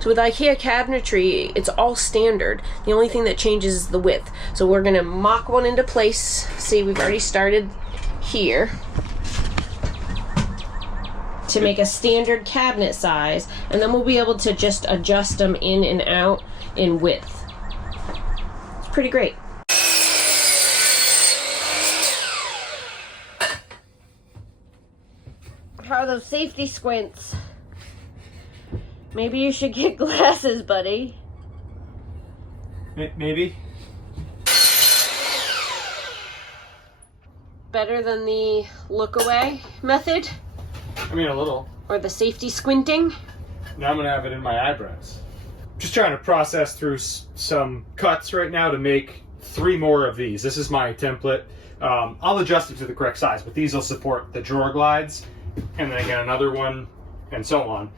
So with Ikea cabinetry, it's all standard. The only thing that changes is the width. So we're gonna mock one into place. See, we've already started here to make a standard cabinet size, and then we'll be able to just adjust them in and out in width. It's pretty great. How are those safety squints? Maybe you should get glasses, buddy. Maybe. Better than the look away method? I mean, a little. Or the safety squinting? Now I'm gonna have it in my eyebrows. Just trying to process through some cuts right now to make 3 more of these. This is my template. I'll adjust it to the correct size, but these will support the drawer glides, and then again another one, and so on.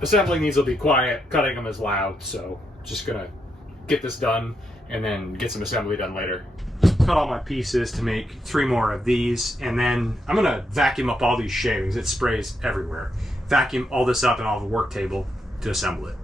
Assembling these will be quiet, cutting them is loud, so just gonna get this done and then get some assembly done later. Cut all my pieces to make 3 more of these, and then I'm gonna vacuum up all these shavings. It sprays everywhere. Vacuum all this up and all the work table to assemble it.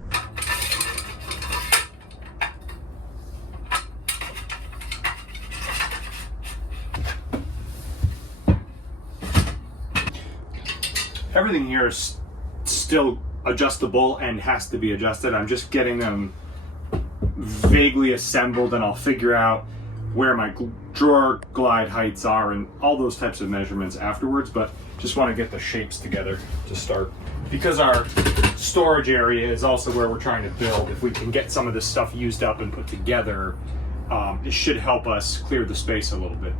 Everything here is still adjustable and has to be adjusted. I'm just getting them vaguely assembled, and I'll figure out where my drawer glide heights are and all those types of measurements afterwards, but just want to get the shapes together to start. Because our storage area is also where we're trying to build, if we can get some of this stuff used up and put together, it should help us clear the space a little bit.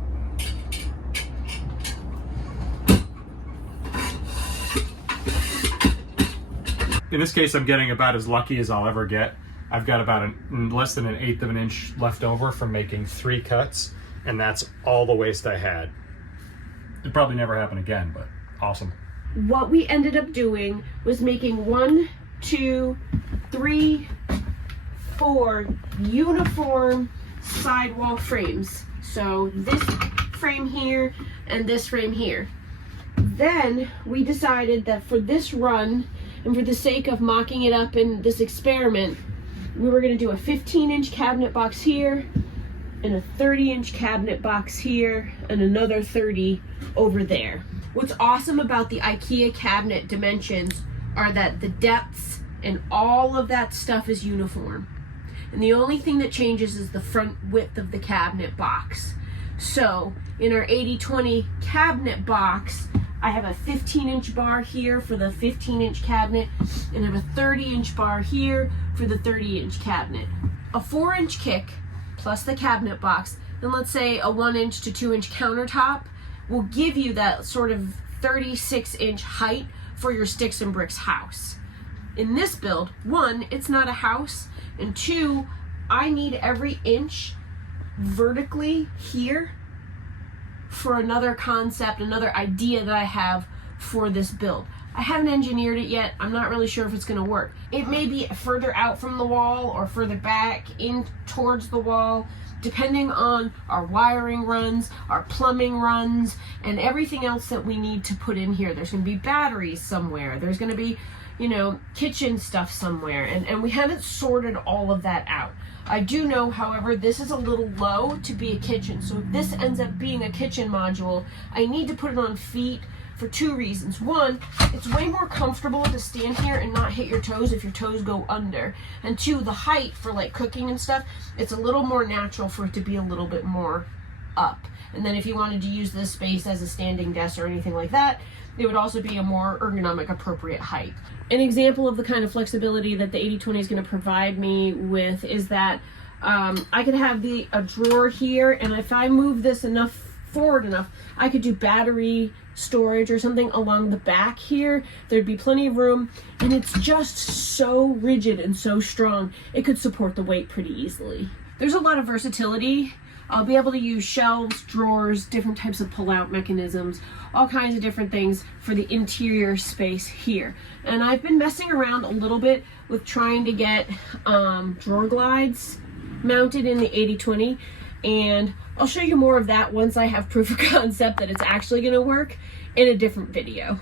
In this case, I'm getting about as lucky as I'll ever get. I've got about less than 1/8 of an inch left over from making 3 cuts, and that's all the waste I had. It'd probably never happen again, but awesome. What we ended up doing was making 1, 2, 3, 4 uniform sidewall frames. So this frame here and this frame here. Then we decided that for this run, and for the sake of mocking it up in this experiment, we were going to do a 15-inch cabinet box here, and a 30-inch cabinet box here, and another 30 over there. What's awesome about the Ikea cabinet dimensions are that the depths and all of that stuff is uniform. And the only thing that changes is the front width of the cabinet box. So in our 80/20 cabinet box, I have a 15-inch bar here for the 15-inch cabinet, and I have a 30-inch bar here for the 30-inch cabinet. A 4-inch kick plus the cabinet box, then let's say a 1-inch to 2-inch countertop will give you that sort of 36-inch height for your sticks and bricks house. In this build, 1, it's not a house, and 2, I need every inch vertically here for another concept, another idea that I have for this build. I haven't engineered it yet. I'm not really sure if it's gonna work. It may be further out from the wall or further back in towards the wall, depending on our wiring runs, our plumbing runs, and everything else that we need to put in here. There's gonna be batteries somewhere. There's gonna be, you know, kitchen stuff somewhere, and we haven't sorted all of that out. I do know, however, this is a little low to be a kitchen, so if this ends up being a kitchen module, I need to put it on feet for 2 reasons. 1, it's way more comfortable to stand here and not hit your toes if your toes go under. And 2, the height for like cooking and stuff, it's a little more natural for it to be a little bit more up. And then if you wanted to use this space as a standing desk or anything like that, it would also be a more ergonomic appropriate height. An example of the kind of flexibility that the 80/20 is going to provide me with is that I could have a drawer here, and if I move this forward enough, I could do battery storage or something along the back here. There'd be plenty of room, and it's just so rigid and so strong, it could support the weight pretty easily. There's a lot of versatility. I'll be able to use shelves, drawers, different types of pull-out mechanisms, all kinds of different things for the interior space here. And I've been messing around a little bit with trying to get drawer glides mounted in the 80/20, and I'll show you more of that once I have proof of concept that it's actually going to work in a different video.